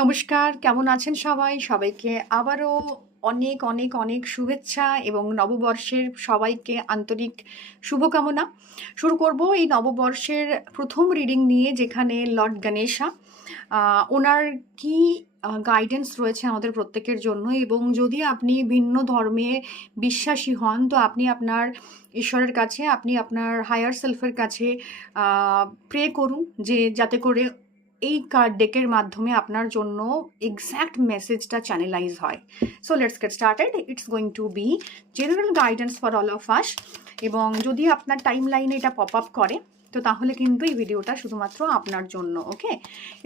নমস্কার, কেমন আছেন সবাই? সবাইকে আবারও অনেক, অনেক, অনেক শুভেচ্ছা এবং নববর্ষের সবাইকে আন্তরিক শুভকামনা। শুরু করব এই নববর্ষের ১ম রিডিং নিয়ে, যেখানে লর্ড গণেশা ওনার কি গাইডেন্স রয়েছে আমাদের প্রত্যেকের জন্য। এবং যদি আপনি ভিন্ন ধর্মে বিশ্বাসী হন, তো আপনি আপনার ঈশ্বরের কাছে, আপনি আপনার হায়ার সেলফের কাছে প্রে করুন যে যাতে করে এই কার্ড ডেকের মাধ্যমে আপনার জন্য এক্স্যাক্ট মেসেজটা চ্যানেলাইজ হয়। So let's get started. It's going to be general guidance for all of us. এবং যদি আপনার টাইম লাইনে এটা পপ আপ করে, তো তাহলে কিন্তু এই ভিডিওটা শুধুমাত্র আপনার জন্য, ওকে?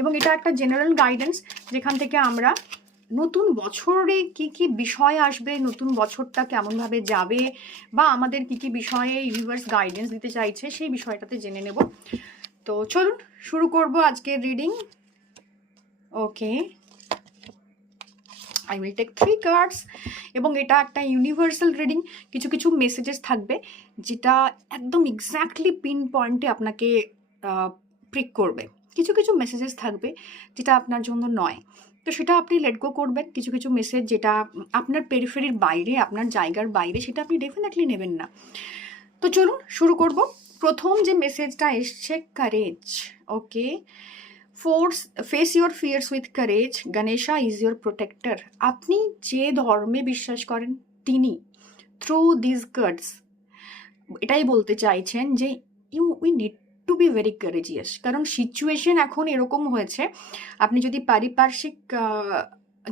এবং এটা একটা জেনারেল গাইডেন্স, যেখান থেকে আমরা নতুন বছরে কি কি বিষয় আসবে, নতুন বছরটা কেমনভাবে যাবে, বা আমাদের কি কি বিষয়ে ইউনিভার্স গাইডেন্স দিতে চাইছে, সেই বিষয়টাতে জেনে নেব। তো চলুন শুরু করব আজকের reading. Okay, I will take 3 cards. এবং এটা একটা ইউনিভার্সাল রিডিং। কিছু কিছু মেসেজেস থাকবে যেটা একদম এক্স্যাক্টলি পিন পয়েন্টে আপনাকে প্রিক করবে। কিছু কিছু মেসেজেস থাকবে যেটা আপনার জন্য নয়, তো সেটা আপনি লেট গো করবেন। কিছু কিছু মেসেজ যেটা আপনার পেরিফেরির বাইরে, আপনার জায়গার বাইরে, সেটা আপনি ডেফিনেটলি নেবেন না। তো চলুন শুরু করব। প্রথম যে মেসেজটা এসছে, courage. Okay, face your fears with courage, Ganesha is your protector. আপনি যে ধর্মে বিশ্বাস করেন, তিনি থ্রু দিস কার্ডস এটাই বলতে চাইছেন যে we need to be very courageous. কারণ সিচুয়েশন এখন এরকম হয়েছে, আপনি যদি পারিপার্শ্বিক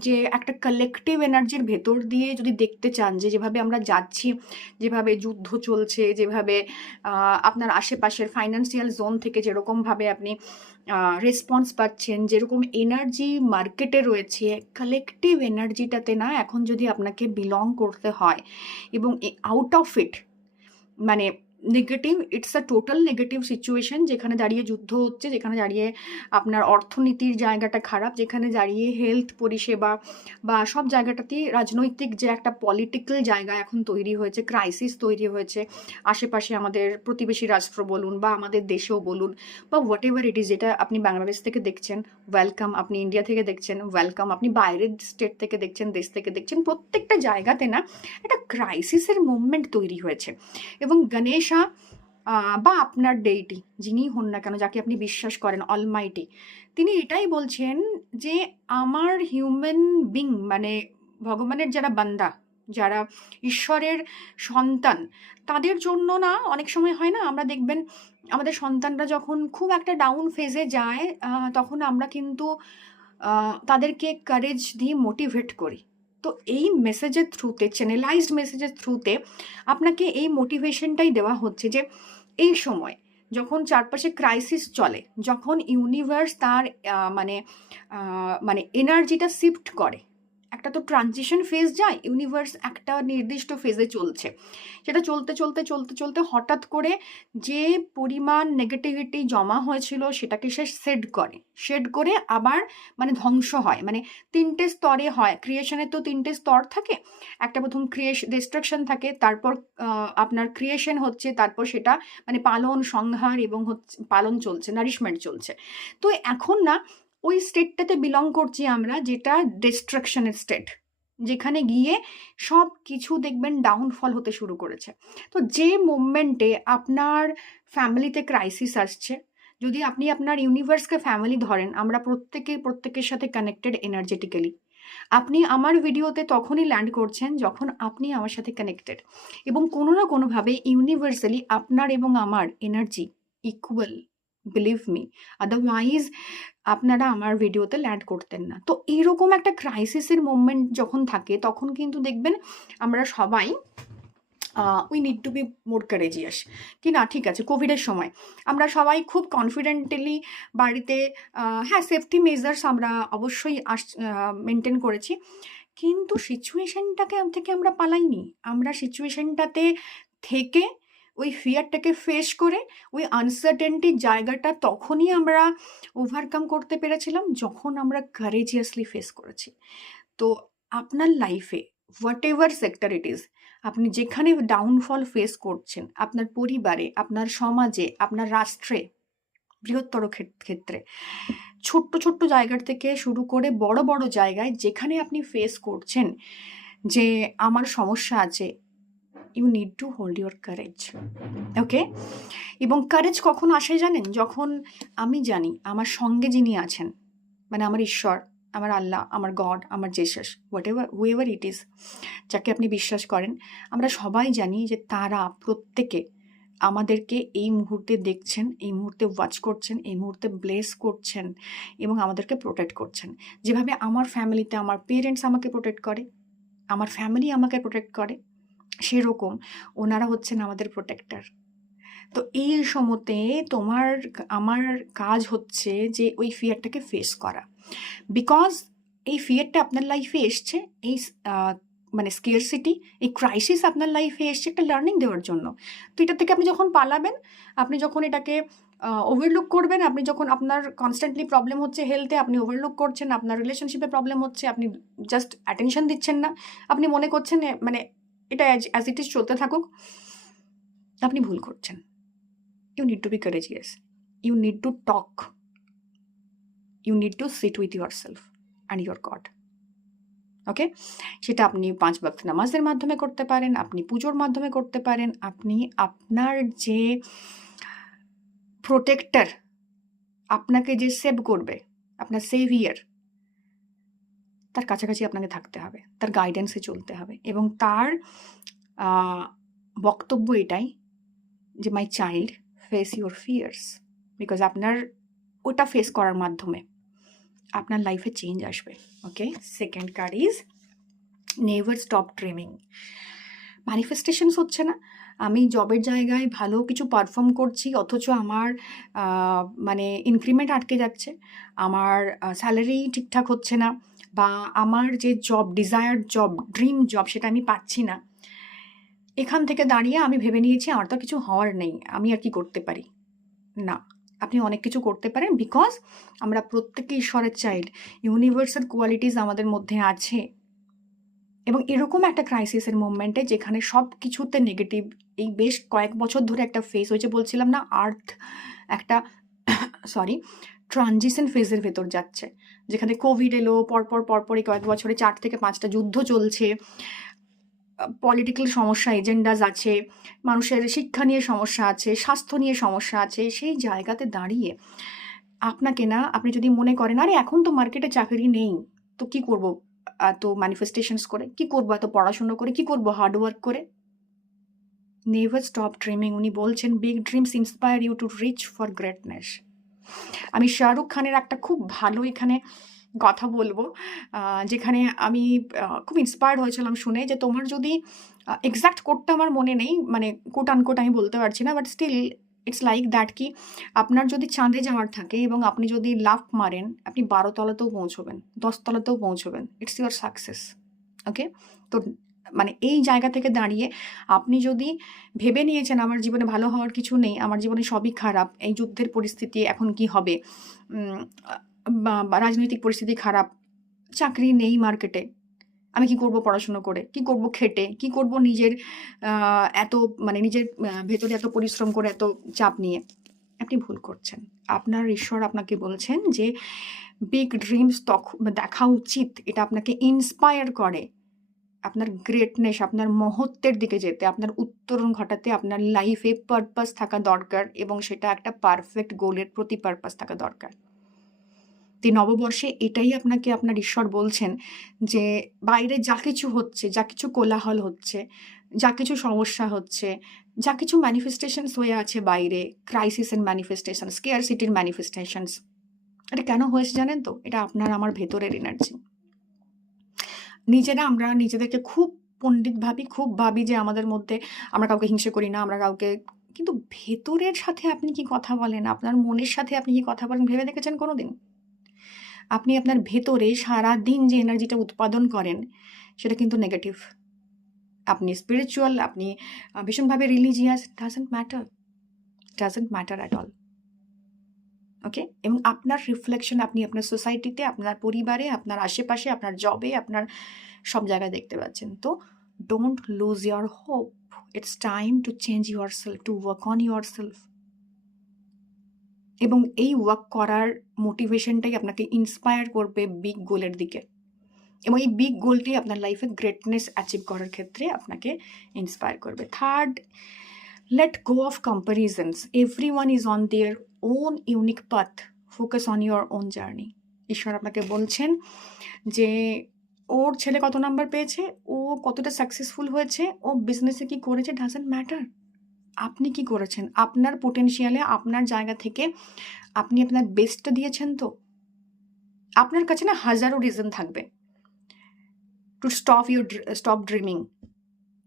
যে একটা কালেকটিভ এনার্জির ভেতর দিয়ে যদি দেখতে চান, যে যেভাবে আমরা যাচ্ছি, যেভাবে যুদ্ধ চলছে, যেভাবে আপনার আশেপাশের ফাইন্যান্সিয়াল জোন থেকে যেরকমভাবে আপনি রেসপন্স পাচ্ছেন, যেরকম এনার্জি মার্কেটে রয়েছে, কালেকটিভ এনার্জিটাতে না এখন যদি আপনাকে বিলং করতে হয় এবং আউট অফ ইট, মানে negative, it's a total negative situation, যেখানে দাঁড়িয়ে যুদ্ধ হচ্ছে, যেখানে দাঁড়িয়ে আপনার অর্থনীতির জায়গাটা খারাপ, যেখানে দাঁড়িয়ে হেলথ পরিষেবা বা সব জায়গাটাতেই রাজনৈতিক যে একটা পলিটিক্যাল জায়গা এখন তৈরি হয়েছে, ক্রাইসিস তৈরি হয়েছে আশেপাশে, আমাদের প্রতিবেশী রাষ্ট্র বলুন বা আমাদের দেশেও বলুন, বা হোয়াট এভার ইট ইজ। যেটা আপনি বাংলাদেশ থেকে দেখছেন, ওয়েলকাম। আপনি ইন্ডিয়া থেকে দেখছেন, ওয়েলকাম। আপনি বাইরের স্টেট থেকে দেখছেন, দেশ থেকে দেখছেন, প্রত্যেকটা জায়গাতে না একটা ক্রাইসিসের মুভমেন্ট তৈরি হয়েছে। এবং গণেশা বা আপনার ডেইটি, যিনি হন না কেন, যাকে আপনি বিশ্বাস করেন, অলমাইটি, তিনি এটাই বলছেন যে আমার হিউম্যান বিং, মানে ভগবানের যারা বান্দা, যারা ঈশ্বরের সন্তান, তাদের জন্য না অনেক সময় হয় না, আমরা দেখবেন আমাদের সন্তানরা যখন খুব একটা ডাউন ফেজে যায়, তখন আমরা কিন্তু তাদেরকে কারেজ দিয়ে মোটিভেট করি। তো এই মেসেজের থ্রুতে, চ্যানেলাইজড মেসেজের থ্রুতে আপনাকে এই মোটিভেশনটাই দেওয়া হচ্ছে যে এই সময় যখন চারপাশে ক্রাইসিস চলে, যখন ইউনিভার্স তার মানে এনার্জিটা শিফট করে, একটা তো ট্রানজিশন ফেজ যায়, ইউনিভার্স একটা নির্দিষ্ট ফেজে চলছে, সেটা চলতে চলতে চলতে চলতে হঠাৎ করে যে পরিমাণ নেগেটিভিটি জমা হয়েছিল সেটাকে সে শেড করে আবার মানে ধ্বংস হয়। মানে 3টে স্তরে হয়, ক্রিয়েশনের তো 3টে স্তর থাকে। একটা প্রথম ডিস্ট্রাকশন থাকে, তারপর আপনার ক্রিয়েশন হচ্ছে, তারপর সেটা মানে পালন সংহার এবং হচ্ছে পালন চলছে, নারিশমেন্ট চলছে। তো এখন না ওই স্টেটটাতে বিলং করছি আমরা, যেটা ডিস্ট্রাকশনের স্টেট, যেখানে গিয়ে সব কিছু দেখবেন ডাউনফল হতে শুরু করেছে। তো যে মুভমেন্টে আপনার ফ্যামিলিতে ক্রাইসিস আসছে, যদি আপনি আপনার ইউনিভার্সকে ফ্যামিলি ধরেন, আমরা প্রত্যেকের সাথে কানেক্টেড এনার্জেটিক্যালি। আপনি আমার ভিডিওতে তখনই ল্যান্ড করছেন যখন আপনি আমার সাথে কানেক্টেড, এবং কোনো না কোনোভাবে ইউনিভার্সালি আপনার এবং আমার energy equal, believe me. Otherwise আপনারা আমার ভিডিওতে ল্যান্ড করতেন না। তো এইরকম একটা ক্রাইসিসের মোমেন্ট যখন থাকে, তখন কিন্তু দেখবেন আমরা সবাই we need to be more courageous. কি না, ঠিক আছে, কোভিডের সময় আমরা সবাই খুব কনফিডেন্টলি বাড়িতে, হ্যাঁ, সেফটি মেজার্স আমরা অবশ্যই মেনটেন করেছি, কিন্তু সিচুয়েশনটাকে থেকে আমরা পালাইনি। আমরা সিচুয়েশনটাতে থেকে ওই ফিয়ারটাকে ফেস করে, ওই আনসার্টেনটির জায়গাটা তখনই আমরা ওভারকাম করতে পেরেছিলাম যখন আমরা কারেজিয়াসলি ফেস করেছি। তো আপনার লাইফে what ever sector it is, আপনি যেখানে ডাউনফল ফেস করছেন, আপনার পরিবারে, আপনার সমাজে, আপনার রাষ্ট্রে, বৃহত্তর ক্ষেত্রে, ছোট্ট ছোট্ট জায়গার থেকে শুরু করে বড় বড় জায়গায় যেখানে আপনি ফেস করছেন যে আমার সমস্যা আছে, you need to hold your courage. Okay, এবং কারেজ কখন আসে জানেন? যখন আমি জানি আমার সঙ্গে যিনি আছেন, মানে আমার ঈশ্বর, আমার আল্লাহ, আমার গড, আমার জেসাস, হুয়েভার ইট ইজ, যাকে আপনি বিশ্বাস করেন, আমরা সবাই জানি যে তারা প্রত্যেকে আমাদেরকে এই মুহূর্তে দেখছেন, এই মুহূর্তে ওয়াচ করছেন, এই মুহূর্তে ব্লেস করছেন এবং আমাদেরকে প্রোটেক্ট করছেন। যেভাবে আমার ফ্যামিলিতে আমার পেরেন্টস আমাকে প্রোটেক্ট করে, আমার ফ্যামিলি আমাকে প্রোটেক্ট করে, সেরকম ওনারা হচ্ছেন আমাদের প্রোটেক্টর। তো এই সময়তে আমার কাজ হচ্ছে যে ওই ফিয়ারটাকে ফেস করা, বিকজ এই ফিয়ারটা আপনার লাইফে এসছে, এই মানে স্কেয়ারসিটি, এই ক্রাইসিস আপনার লাইফে এসছে একটা লার্নিং দেওয়ার জন্য। তো এটা থেকে আপনি যখন পালাবেন, আপনি যখন এটাকে ওভারলুক করবেন, আপনি যখন আপনার কনস্ট্যান্টলি প্রবলেম হচ্ছে হেলথে, আপনি ওভারলুক করছেন, আপনার রিলেশনশিপে প্রবলেম হচ্ছে, আপনি জাস্ট অ্যাটেনশন দিচ্ছেন না, আপনি মনে করছেন মানে এটা অ্যাজ ইট ইজ চলতে থাকুক, আপনি ভুল করছেন। You need to be courageous. You need to talk. You need to sit with yourself and your God. ওকে, সেটা আপনি 5 ওয়াক্ত নামাজের মাধ্যমে করতে পারেন, আপনি পুজোর মাধ্যমে করতে পারেন, আপনি আপনার যে প্রোটেক্টর, আপনাকে যে সেভ করবে, আপনার সেভিয়ার, তার কাছাকাছি আপনাকে থাকতে হবে, তার গাইডেন্সে চলতে হবে। এবং তার বক্তব্য এটাই যে my child, face your fears, because আপনার ওটা ফেস করার মাধ্যমে আপনার লাইফে চেঞ্জ আসবে। Okay, second card is never stop dreaming. Manifestations হচ্ছে না, আমি জবের জায়গায় ভালো কিছু পারফর্ম করছি অথচ আমার মানে ইনক্রিমেন্ট আটকে যাচ্ছে, আমার স্যালারি ঠিকঠাক হচ্ছে না, বা আমার যে job, desired job, dream job, সেটা আমি পাচ্ছি না। এখান থেকে দাঁড়িয়ে আমি ভেবে নিয়েছি আমার তো কিছু হওয়ার নেই, আমি আর কি করতে পারি। না, আপনি অনেক কিছু করতে পারেন, বিকজ আমরা প্রত্যেকে ঈশ্বরের চাইল্ড, ইউনিভার্সাল কোয়ালিটিস আমাদের মধ্যে আছে। এবং এরকম একটা ক্রাইসিসের মোমেন্টে যেখানে সব কিছুতে নেগেটিভ, এই বেশ কয়েক বছর ধরে একটা ফেজ হয়েছে, বলছিলাম না, আর্থ একটা ট্রানজিশন ফেজের ভেতর যাচ্ছে, যেখানে কোভিড এলো, পরপর এই কয়েক বছরে 4 থেকে 5টা যুদ্ধ চলছে, পলিটিক্যাল সমস্যা, এজেন্ডাস আছে, মানুষের শিক্ষা নিয়ে সমস্যা আছে, স্বাস্থ্য নিয়ে সমস্যা আছে। সেই জায়গাতে দাঁড়িয়ে আপনাকে না, আপনি যদি মনে করেন আরে এখন তো মার্কেটে চাকরি নেই, তো কি করব এত ম্যানিফেস্টেশনস করে, কি করবো এত পড়াশুনো করে, কি করবো হার্ডওয়ার্ক করে, নেভার স্টপ ড্রিমিং। উনি বলছেন big dreams inspire you to reach for greatness. আমি শাহরুখ খানের একটা খুব ভালো এখানে কথা বলবো, যেখানে আমি খুব ইন্সপায়ার্ড হয়েছিলাম শুনে, যে তোমার যদি এক্স্যাক্ট কোটটা আমার মনে নেই, মানে কোট আনকোট আমি বলতে পারছি না, but still it's like that, কি আপনার যদি চাঁদে যাওয়ার থাকে এবং আপনি যদি লাফ মারেন, আপনি 12 তলাতেও পৌঁছবেন, 10 তলাতেও পৌঁছবেন, ইটস ইউর সাকসেস। ওকে, তো মানে এই জায়গা থেকে দাঁড়িয়ে আপনি যদি ভেবে নিয়েছেন আমার জীবনে ভালো হওয়ার কিছু নেই, আমার জীবনে সবই খারাপ, এই যুদ্ধের পরিস্থিতি এখন কি হবে, বা রাজনৈতিক পরিস্থিতি খারাপ, চাকরি নেই মার্কেটে, আমি কি করব পড়াশুনো করে, কি করব খেটে, কি করব নিজের এত মানে নিজের ভেতরে এত পরিশ্রম করে, এত চাপ নিয়ে, আপনি ভুল করছেন। আপনার ঈশ্বর আপনাকে বলছেন যে বিগ ড্রিমস দেখা উচিত, এটা আপনাকে ইন্সপায়ার করে আপনার গ্রেটনেস, আপনার মহত্বের দিকে যেতে, আপনার উত্তরণ ঘটাতে, আপনার লাইফে পারপাস থাকা দরকার, এবং সেটা একটা পারফেক্ট গোলের প্রতি পারপাস থাকা দরকার। তো নববর্ষে এটাই আপনাকে আপনার ঈশ্বর বলছেন, যে বাইরে যা কিছু হচ্ছে, যা কিছু কোলাহল হচ্ছে, যা কিছু সমস্যা হচ্ছে, যা কিছু ম্যানিফেস্টেশনস হয়ে আছে বাইরে, ক্রাইসিসের ম্যানিফেস্টেশন, স্কেয়ারসিটির ম্যানিফেস্টেশনস, এটা কেন হয়েছে জানেন তো? এটা আপনার আমার ভেতরের এনার্জি। নিজেরা আমরা নিজেদেরকে খুব পণ্ডিত ভাবি, খুব ভাবি যে আমাদের মধ্যে আমরা কাউকে হিংসে করি না, আমরা কাউকে, কিন্তু ভেতরের সাথে আপনি কি কথা বলেন, আপনার মনের সাথে আপনি কি কথা বলেন, ভেবে দেখেছেন কোনোদিন? আপনি আপনার ভেতরে সারাদিন যে এনার্জিটা উৎপাদন করেন, সেটা কিন্তু নেগেটিভ। আপনি স্পিরিচুয়াল, আপনি ভীষণভাবে religious, doesn't matter at all. Okay, এবং আপনার রিফ্লেকশন আপনি আপনার সোসাইটিতে, আপনার পরিবারে, আপনার আশেপাশে, আপনার জবে, আপনার সব জায়গায় দেখতে পাচ্ছেন। তো don't lose your hope, it's time to change your self, to work on your self. এবং এই ওয়ার্ক করার মোটিভেশনটাই আপনাকে ইন্সপায়ার করবে বিগ গোলের দিকে, এবং এই বিগ গোলটি আপনার লাইফে গ্রেটনেস অ্যাচিভ করার ক্ষেত্রে আপনাকে ইন্সপায়ার করবে। Third, let go of কম্প্যারিজনস। Everyone is on their own unique path, focus on your own journey. ঈশ্বর আপনাকে বলছেন যে ওর ছেলে কত নাম্বার পেয়েছে, ও কতটা সাকসেসফুল হয়েছে, ও বিজনেসে কি করেছে, ডাজন্ট ম্যাটার। আপনি কি করেছেন? আপনার পোটেনশিয়ালে, আপনার জায়গা থেকে আপনি আপনার বেস্টটা দিয়েছেন তো? আপনার কাছে না হাজারো রিজন থাকবে টু স্টপ ড্রিমিং,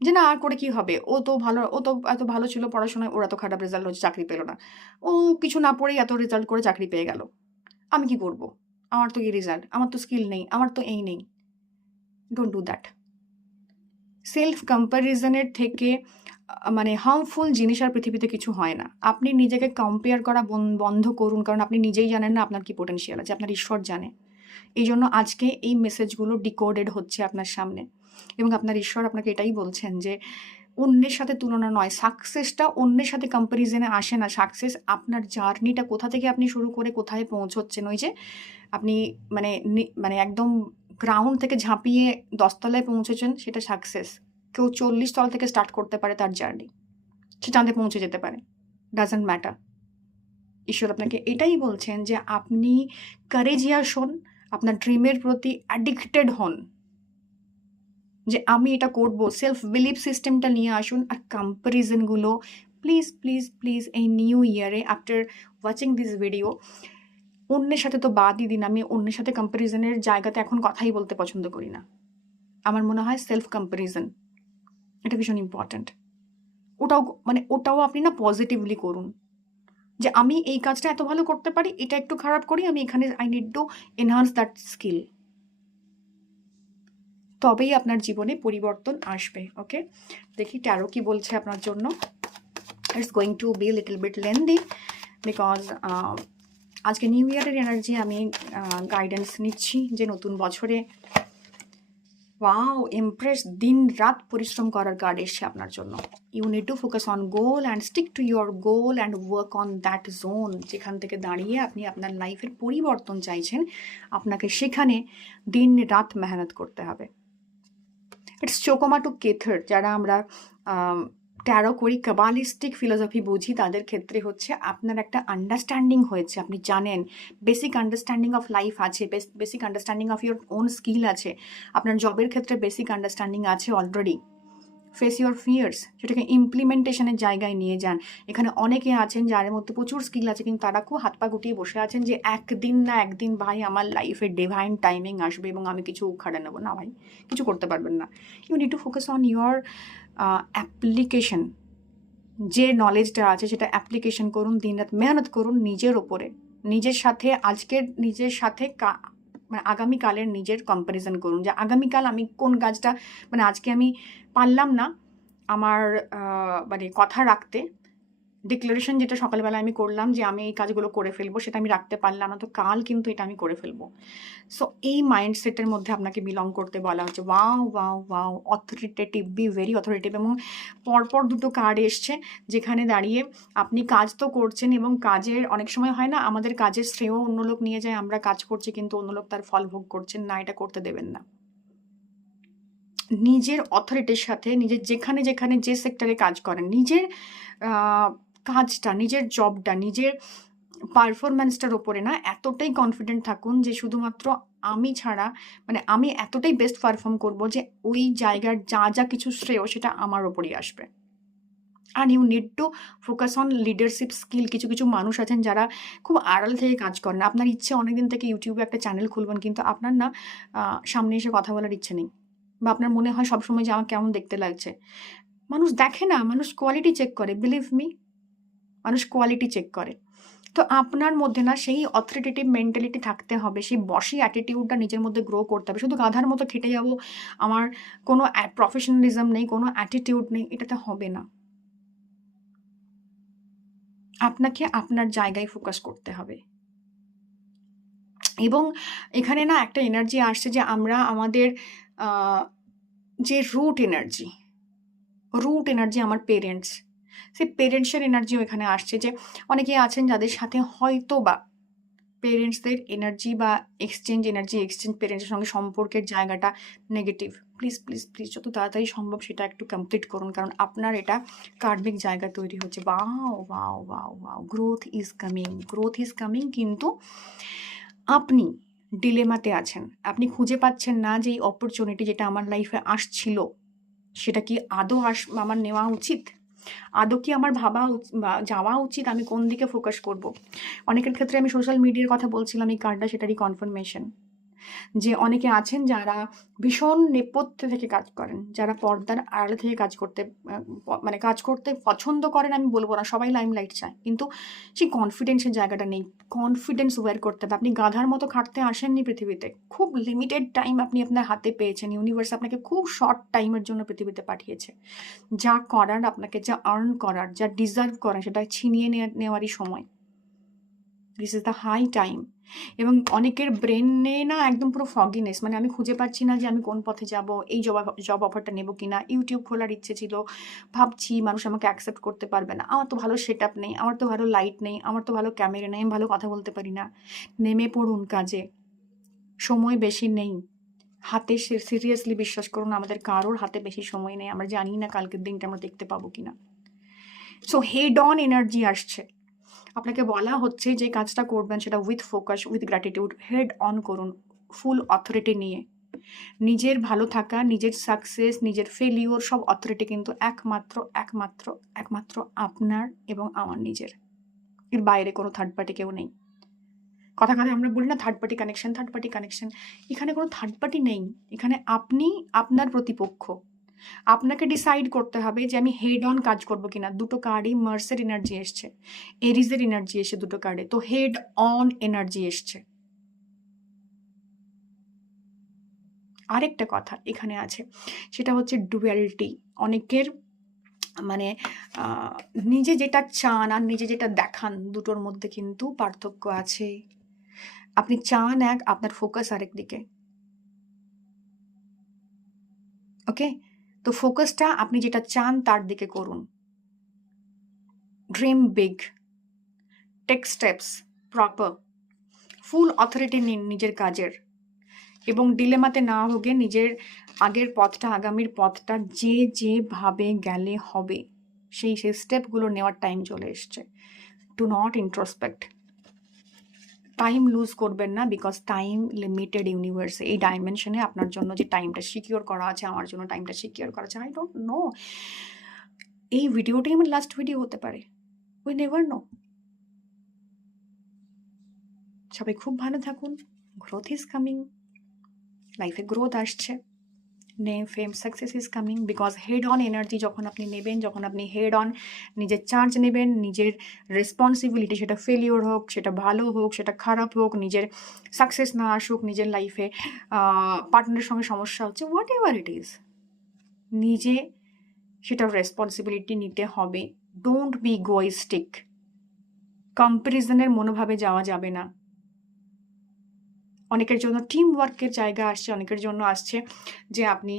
যে না আর করে কি হবে, ও তো এত ভালো ছিল পড়াশোনায়, ওর এত খারাপ রেজাল্ট হচ্ছে, চাকরি পেলো না, ও কিছু না পড়েই এত রেজাল্ট করে চাকরি পেয়ে গেল, আমি কি করব, আমার তো এই রেজাল্ট, আমার তো স্কিল নেই, আমার তো এই নেই। Don't do that. সেলফ কম্প্যারিজনের থেকে মানে হার্মফুল জিনিস আর পৃথিবীতে কিছু হয় না। আপনি নিজেকে কম্পেয়ার করা বন্ধ করুন, কারণ আপনি নিজেই জানেন না আপনার কি পোটেনশিয়াল আছে, আপনার ঈশ্বর জানে। এই জন্য আজকে এই মেসেজগুলো ডিকোডেড হচ্ছে আপনার সামনে, এবং আপনার ঈশ্বর আপনাকে এটাই বলছেন যে অন্যের সাথে তুলনা নয়, সাকসেসটা অন্যের সাথে কম্প্যারিজনে আসে না। সাকসেস আপনার জার্নিটা, কোথা থেকে আপনি শুরু করে কোথায় পৌঁছচ্ছেন, ওই যে আপনি মানে মানে একদম গ্রাউন্ড থেকে ঝাঁপিয়ে 10 তলায় পৌঁছেছেন, সেটা সাকসেস। কেউ 40 তলা থেকে স্টার্ট করতে পারে তার জার্নি, সে চাঁদে পৌঁছে যেতে পারে, ডাজন্ট ম্যাটার। ঈশ্বর আপনাকে এটাই বলছেন যে আপনি কারেজিয়াস হন, আপনার ড্রিমের প্রতি অ্যাডিক্টেড হন, যে আমি এটা করব, সেলফ বিলিভ সিস্টেমটা নিয়ে আসুন। আর কম্প্যারিজনগুলো প্লিজ প্লিজ প্লিজ এই নিউ ইয়ারে আফটার ওয়াচিং দিস ভিডিও, অন্যের সাথে তো বাদই দিন, আমি অন্যের সাথে কম্প্যারিজনের জায়গাতে এখন কথাই বলতে পছন্দ করি না। আমার মনে হয় সেলফ কম্প্যারিজন এটা ভীষণ ইম্পর্ট্যান্ট। ওটাও আপনি না পজিটিভলি করুন, যে আমি এই কাজটা এত ভালো করতে পারি, এটা একটু খারাপ করি, আমি এখানে I need to enhance that skill. তবেই আপনার জীবনে পরিবর্তন আসবে। ওকে, দেখি ট্যারো কি বলছে আপনার জন্য। It's going to be little bit lengthy because আজকে নিউ ইয়ারের এনার্জি আমি গাইডেন্স নিচ্ছি, যে নতুন বছরে ওয়াও ইমপ্রেস, দিন রাত পরিশ্রম করার কার্ড এসছে আপনার জন্য। You need to focus on goal and stick to your goal and work on that zone. যেখান থেকে দাঁড়িয়ে আপনি আপনার লাইফের পরিবর্তন চাইছেন, আপনাকে সেখানে দিন রাত মেহনত করতে হবে। ইটস চোকোমা টু কেথার। যারা আমরা ট্যারো করি, কাবালিস্টিক ফিলোসফি বুঝি, তাদের ক্ষেত্রে হচ্ছে আপনার একটা আন্ডারস্ট্যান্ডিং হয়েছে, আপনি জানেন, বেসিক আন্ডারস্ট্যান্ডিং অফ লাইফ আছে, basic understanding of your own skill আছে, আপনার জবের ক্ষেত্রে বেসিক আন্ডারস্ট্যান্ডিং আছে অলরেডি। ফেস ইউর ফিয়ার্স, সেটাকে ইমপ্লিমেন্টেশনের জায়গায় নিয়ে যান। এখানে অনেকে আছেন যাদের মধ্যে প্রচুর স্কিল আছে, কিন্তু তারা খুব হাত পা গুটিয়ে বসে আছেন যে একদিন না একদিন ভাই আমার লাইফে ডিভাইন টাইমিং আসবে এবং আমি কিছু উখাড়ে নেবো। না ভাই, কিছু করতে পারবেন না। You need to focus on your application. যে নলেজটা আছে সেটা অ্যাপ্লিকেশন করুন, দিনরাত মেহনত করুন নিজের ওপরে, নিজের সাথে, আজকের নিজের সাথে মানে আগামীকালের নিজের কম্প্যারিজন করুন, যে আগামীকাল আমি কোন কাজটা, মানে আজকে আমি পারলাম না আমার মানে কথা রাখতে, ডিক্লারেশন যেটা সকালবেলা আমি করলাম যে আমি এই কাজগুলো করে ফেলবো, সেটা আমি রাখতে পারলাম না, তো কাল কিন্তু এটা আমি করে ফেলবো। সো এই মাইন্ডসেটের মধ্যে আপনাকে বিলং করতে বলা হচ্ছে। Wow wow wow, authoritative, be very authoritative. এবং পরপর দুটো কার্ড এসছে, যেখানে দাঁড়িয়ে আপনি কাজ তো করছেন, এবং কাজের অনেক সময় হয় না, আমাদের কাজের শ্রেয় অন্য লোক নিয়ে যায়, আমরা কাজ করছি কিন্তু অন্য লোক তার ফল ভোগ করছেন না, এটা করতে দেবেন না। নিজের অথরিটির সাথে, নিজের যেখানে যেখানে যে সেক্টরে কাজ করেন, নিজের কাজটা, নিজের জবটা, নিজের পারফরম্যান্সটার ওপরে না এতটাই কনফিডেন্ট থাকুন যে শুধুমাত্র আমি ছাড়া, মানে আমি এতটাই বেস্ট পারফর্ম করব যে ওই জায়গার যা যা কিছু শ্রেয় সেটা আমার ওপরই আসবে। And you need to focus on leadership skill. কিছু কিছু মানুষ আছেন যারা খুব আড়াল থেকে কাজ করেন, আপনার ইচ্ছে অনেকদিন থেকে ইউটিউবে একটা চ্যানেল খুলবেন, কিন্তু আপনার না সামনে এসে কথা বলার ইচ্ছে নেই, বা আপনার মনে হয় সবসময় যে আমার কেমন দেখতে লাগছে। মানুষ দেখে না, মানুষ কোয়ালিটি চেক করে, বিলিভ মি, মানুষ কোয়ালিটি চেক করে। তো আপনার মধ্যে না সেই অথরিটেটিভ মেন্টালিটি থাকতে হবে, সেই বসি অ্যাটিটিউডটা নিজের মধ্যে গ্রো করতে হবে। শুধু গাধার মতো খেটে যাবো, আমার কোনো প্রফেশনালিজম নেই, কোনো অ্যাটিটিউড নেই, এটাতে হবে না। আপনাকে আপনার জায়গায় ফোকাস করতে হবে। এবং এখানে না একটা এনার্জি আসছে যে আমরা আমাদের যে রুট এনার্জি আমার পেরেন্টস, সেই পেরেন্টসের এনার্জিও এখানে আসছে, যে অনেকেই আছেন যাদের সাথে হয়তো বা পেরেন্টসদের এনার্জি বা এক্সচেঞ্জ পেরেন্টসের সঙ্গে সম্পর্কের জায়গাটা নেগেটিভ। প্লিজ প্লিজ প্লিজ যত তাড়াতাড়ি সম্ভব সেটা একটু কমপ্লিট করুন, কারণ আপনার এটা কার্মিক জায়গা তৈরি হচ্ছে। Wow wow wow wow, growth is coming. কিন্তু আপনি ডিলেমাতে আছেন, আপনি খুঁজে পাচ্ছেন না যে এই অপরচুনিটি যেটা আমার লাইফে আসছিল সেটা কি আদৌ আমার নেওয়া উচিত, আদৌ কি আমার যাওয়া উচিত, আমি কোন দিকে ফোকাস করব। অনেকের ক্ষেত্রে আমি সোশ্যাল মিডিয়ার কথা বলছিলাম, এই কার্ডটা সেটারই কনফার্মেশন, যে অনেকে আছেন যারা ভীষণ নেপথ্যে থেকে কাজ করেন, যারা পর্দার আড়ালে থেকে কাজ করতে পছন্দ করেন। আমি বলবো না সবাই লাইমলাইট চায়, কিন্তু সেই কনফিডেন্সের জায়গাটা নেই। কনফিডেন্স ওয়্যার করতে হবে। আপনি গাধার মতো খাটতে আসেননি পৃথিবীতে, খুব লিমিটেড টাইম আপনি আপনার হাতে পেয়েছেন। ইউনিভার্স আপনাকে খুব শর্ট টাইমের জন্য পৃথিবীতে পাঠিয়েছে। যা করার, আপনাকে যা আর্ন করার, যা ডিজার্ভ করার, সেটা ছিনিয়ে নেওয়ারই সময়। This is the high time. এবং অনেকের ব্রেনে না একদম পুরো ফগিনেস, মানে আমি খুঁজে পাচ্ছি না যে আমি কোন পথে যাব, এই জব অফারটা নেবো কিনা। ইউটিউব খোলার ইচ্ছে ছিল, ভাবছি মানুষ আমাকে অ্যাকসেপ্ট করতে পারবে না, আমার তো ভালো সেট আপ নেই, আমার তো ভালো লাইট নেই, আমার তো ভালো ক্যামেরা নেই, আমি ভালো কথা বলতে পারি না। নেমে পড়ুন কাজে, সময় বেশি নেই হাতে। সিরিয়াসলি বিশ্বাস করুন, আমাদের কারোর হাতে বেশি সময় নেই। আমরা জানি না কালকের দিনটা আমরা দেখতে পাবো কিনা। সো হেড অন এনার্জি আসছে। আপনাকে বলা হচ্ছে যে কাজটা করবেন সেটা with focus, with gratitude, head on করুন, ফুল অথরিটি নিয়ে। নিজের ভালো থাকা, নিজের সাকসেস, নিজের ফেলিওর সব অথরিটি কিন্তু একমাত্র আপনার এবং আমার নিজের। এর বাইরে কোনো থার্ড পার্টি কেউ নেই। কথা আমরা বলি না থার্ড পার্টি কানেকশন, এখানে কোনো থার্ড পার্টি নেই। এখানে আপনি আপনার প্রতিপক্ষ। আপনাকে ডিসাইড করতে হবে যে আমি হেড অন কাজ করব কিনা। দুটো কার্ডই মার্সের এনার্জি এসছে, এরিজের এনার্জি এসে দুটো কার্ডে, তো হেড অন এনার্জি এসছে। আরেকটা কথা এখানে আছে, সেটা হচ্ছে ডুয়ালিটি। অনেকের মানে নিজে যেটা চান আর নিজে যেটা দেখান, দুটোর মধ্যে কিন্তু পার্থক্য আছে। আপনি চান এক, আপনার ফোকাস আরেক দিকে। ওকে, তো ফোকাসটা আপনি যেটা চান তার দিকে করুন। Dream big, take steps proper, full authority নিন নিজের কাজের, এবং ডিলেমাতে না ভোগে নিজের আগের পথটা, আগামীর পথটা যেভাবে গেলে হবে সেই স্টেপগুলো নেওয়ার টাইম চলে এসছে। Do not introspect, time lose করবেন না, বিকজ টাইম লিমিটেড ইউনিভার্সে। এই ডাইমেনশনে আপনার জন্য যে টাইমটা সিকিওর করা আছে, আমার জন্য টাইমটা সিকিওর করা আছে, আই ডোন্ট নো। এই ভিডিওটাই আমার লাস্ট ভিডিও হতে পারে, উই নেভার নো। সবাই খুব ভালো থাকুন। গ্রোথ ইজ কামিং, লাইফে গ্রোথ আসছে। Name fame success is coming, because head on energy যখন আপনি নেবেন, যখন আপনি হেড অন নিজের চার্জ নেবেন, নিজের রেসপন্সিবিলিটি, সেটা ফেলিওর হোক, সেটা ভালো হোক, সেটা খারাপ হোক, নিজের সাকসেস না আসুক, নিজের লাইফে পার্টনারের সঙ্গে সমস্যা হচ্ছে, হোয়াট এভার ইট ইজ, নিজে সেটার রেসপন্সিবিলিটি নিতে হবে। ডোন্ট বি ইগোইস্টিক, কম্প্যারিজনের মনোভাবে যাওয়া যাবে না। অনেকের জন্য টিম ওয়ার্কের জায়গা আসছে, অনেকের জন্য আসছে যে আপনি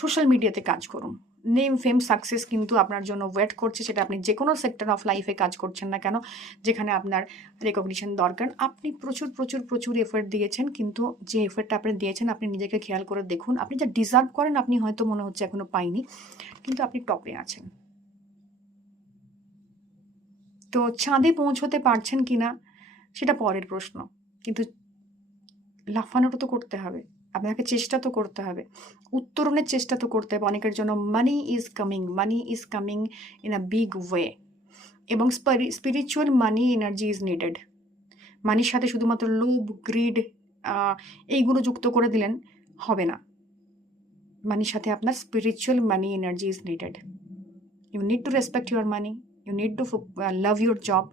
সোশ্যাল মিডিয়াতে কাজ করুন। নেম ফেম সাকসেস কিন্তু আপনার জন্য ওয়েট করছে, সেটা আপনি যে কোনো সেক্টর অফ লাইফে কাজ করছেন না কেন, যেখানে আপনার রেকগনিশন দরকার। আপনি প্রচুর এফোর্ট দিয়েছেন, কিন্তু যে এফোর্টটা আপনি দিয়েছেন, আপনি নিজেকে খেয়াল করে দেখুন, আপনি যা ডিজার্ভ করেন আপনি হয়তো মনে হচ্ছে এখনো পাইনি, কিন্তু আপনি টপে আছেন। তো চাঁদে পৌঁছতে পারছেন কিনা সেটা পরের প্রশ্ন, কিন্তু লাফানোটা তো করতে হবে, আপনাকে চেষ্টা তো করতে হবে, উত্তরণের চেষ্টা তো করতে হবে। অনেকের জন্য money is coming in a big way, এবং spiritual money energy is needed. মানির সাথে শুধুমাত্র লোভ, গ্রিড এইগুলো যুক্ত করে দিলেন হবে না। মানির সাথে আপনার spiritual money energy is needed. You need to respect your money, you need to love your job,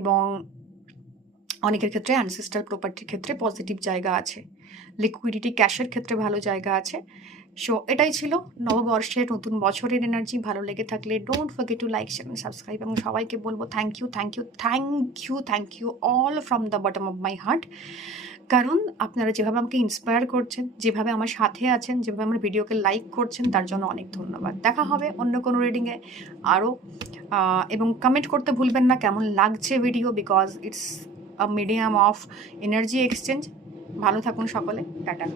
এবং অনেকের ক্ষেত্রে অ্যানসেস্ট্রাল প্রপার্টির ক্ষেত্রে পজিটিভ জায়গা আছে, লিকুইডিটি ক্যাশের ক্ষেত্রে ভালো জায়গা আছে। সো এটাই ছিল নববর্ষের, নতুন বছরের এনার্জি। ভালো লেগে থাকলে don't forget to like, share, subscribe, এবং সবাইকে বলবো thank you all from the bottom of my heart. কারণ আপনারা যেভাবে আমাকে ইন্সপায়ার করছেন, যেভাবে আমার সাথে আছেন, যেভাবে আমার ভিডিওকে লাইক করছেন, তার জন্য অনেক ধন্যবাদ। দেখা হবে অন্য কোনো রিডিংয়ে আরও। এবং কমেন্ট করতে ভুলবেন না কেমন লাগছে video, because it's a medium of energy exchange. ভালো থাকুন সকলে, টাটা।